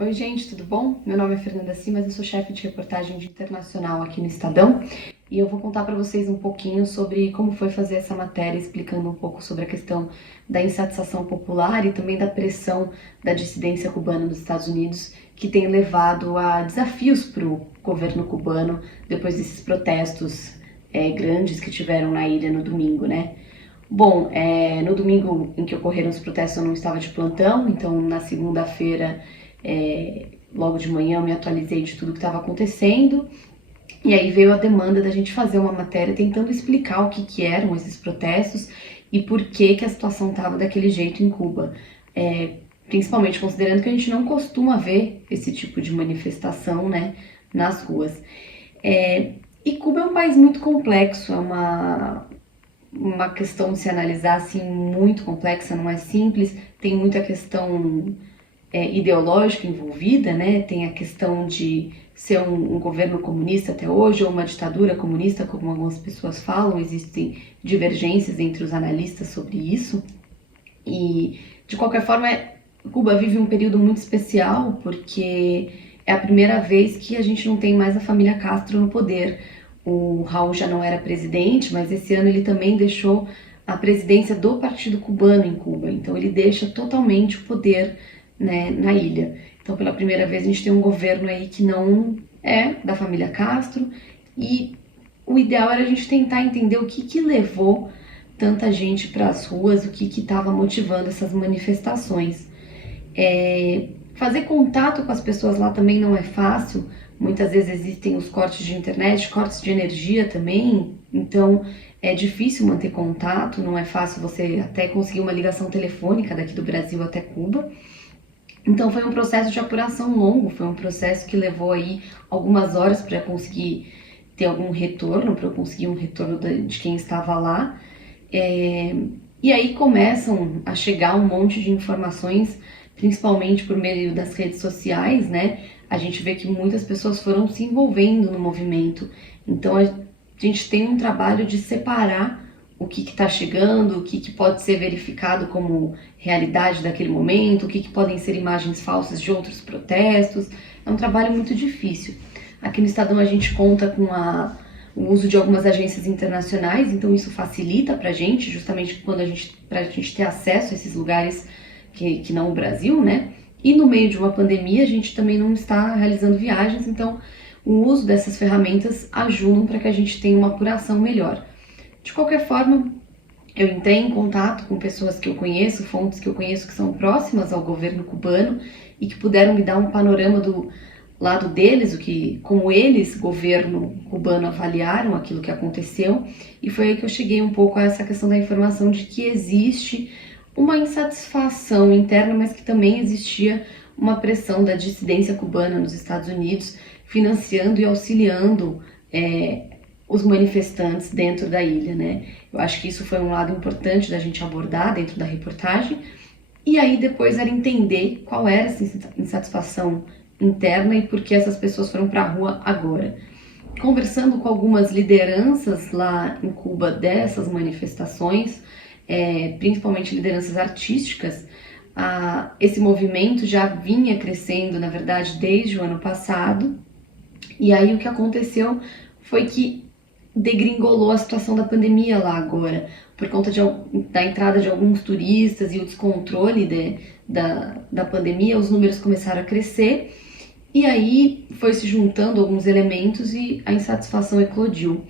Oi, gente, tudo bom? Meu nome é Fernanda Simas, eu sou chefe de reportagem de internacional aqui no Estadão e eu vou contar para vocês um pouquinho sobre como foi fazer essa matéria, explicando um pouco sobre a questão da insatisfação popular e também da pressão da dissidência cubana nos Estados Unidos, que tem levado a desafios para o governo cubano depois desses protestos grandes que tiveram na ilha no domingo, né? Bom, no domingo em que ocorreram os protestos eu não estava de plantão, então na segunda-feira, logo de manhã, eu me atualizei de tudo que estava acontecendo e aí veio a demanda da gente fazer uma matéria tentando explicar o que eram esses protestos e por que a situação estava daquele jeito em Cuba. Principalmente considerando que a gente não costuma ver esse tipo de manifestação, né, nas ruas. E Cuba é um país muito complexo, é uma questão de se analisar assim muito complexa, não é simples, tem muita questão ideológica envolvida, né? Tem a questão de ser um governo comunista até hoje, ou uma ditadura comunista, como algumas pessoas falam, existem divergências entre os analistas sobre isso. E, de qualquer forma, Cuba vive um período muito especial, porque é a primeira vez que a gente não tem mais a família Castro no poder. O Raul já não era presidente, mas esse ano ele também deixou a presidência do Partido Cubano em Cuba. Então ele deixa totalmente o poder, né, na ilha. Então pela primeira vez a gente tem um governo aí que não é da família Castro e o ideal era a gente tentar entender o que levou tanta gente para as ruas, o que estava motivando essas manifestações. Fazer contato com as pessoas lá também não é fácil, muitas vezes existem os cortes de internet, cortes de energia também, então é difícil manter contato, não é fácil você até conseguir uma ligação telefônica daqui do Brasil até Cuba. Então foi um processo de apuração longo, foi um processo que levou aí algumas horas para conseguir ter algum retorno, para eu conseguir um retorno de quem estava lá. E aí começam a chegar um monte de informações, principalmente por meio das redes sociais, né? A gente vê que muitas pessoas foram se envolvendo no movimento. Então a gente tem um trabalho de separar o que está chegando, o que pode ser verificado como realidade daquele momento, o que podem ser imagens falsas de outros protestos. É um trabalho muito difícil. Aqui no Estadão a gente conta com o uso de algumas agências internacionais, então isso facilita para a gente, justamente para a gente ter acesso a esses lugares que não o Brasil, né? E no meio de uma pandemia a gente também não está realizando viagens, então o uso dessas ferramentas ajudam para que a gente tenha uma apuração melhor. De qualquer forma, eu entrei em contato com pessoas que eu conheço, fontes que eu conheço que são próximas ao governo cubano e que puderam me dar um panorama do lado deles, como eles, governo cubano, avaliaram aquilo que aconteceu, e foi aí que eu cheguei um pouco a essa questão da informação de que existe uma insatisfação interna, mas que também existia uma pressão da dissidência cubana nos Estados Unidos, financiando e auxiliando os manifestantes dentro da ilha, né? Eu acho que isso foi um lado importante da gente abordar dentro da reportagem, e aí depois era entender qual era essa insatisfação interna e por que essas pessoas foram para a rua agora. Conversando com algumas lideranças lá em Cuba dessas manifestações, principalmente lideranças artísticas, esse movimento já vinha crescendo, na verdade, desde o ano passado, e aí o que aconteceu foi que degringolou a situação da pandemia lá agora, por conta da entrada de alguns turistas e o descontrole da pandemia, os números começaram a crescer, e aí foi se juntando alguns elementos e a insatisfação eclodiu.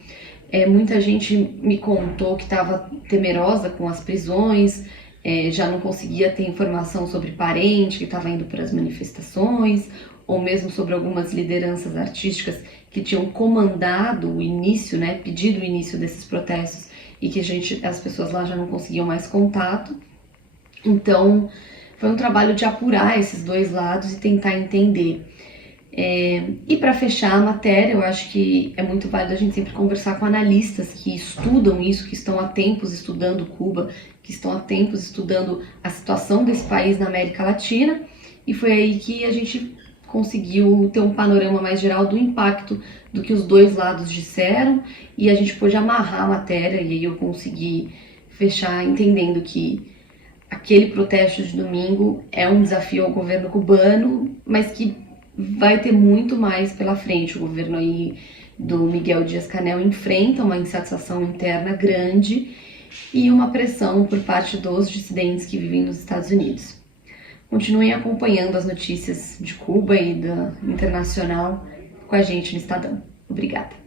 Muita gente me contou que estava temerosa com as prisões, já não conseguia ter informação sobre parente que estava indo para as manifestações, ou mesmo sobre algumas lideranças artísticas que tinham comandado o início, né, pedido o início desses protestos e que as pessoas lá já não conseguiam mais contato. Então, foi um trabalho de apurar esses dois lados e tentar entender. E para fechar a matéria, eu acho que é muito válido a gente sempre conversar com analistas que estudam isso, que estão há tempos estudando Cuba, que estão há tempos estudando a situação desse país na América Latina, e foi aí que a gente conseguiu ter um panorama mais geral do impacto do que os dois lados disseram, e a gente pôde amarrar a matéria, e aí eu consegui fechar entendendo que aquele protesto de domingo é um desafio ao governo cubano, mas que vai ter muito mais pela frente. O governo aí do Miguel Díaz-Canel enfrenta uma insatisfação interna grande e uma pressão por parte dos dissidentes que vivem nos Estados Unidos. Continuem acompanhando as notícias de Cuba e da internacional com a gente no Estadão. Obrigada.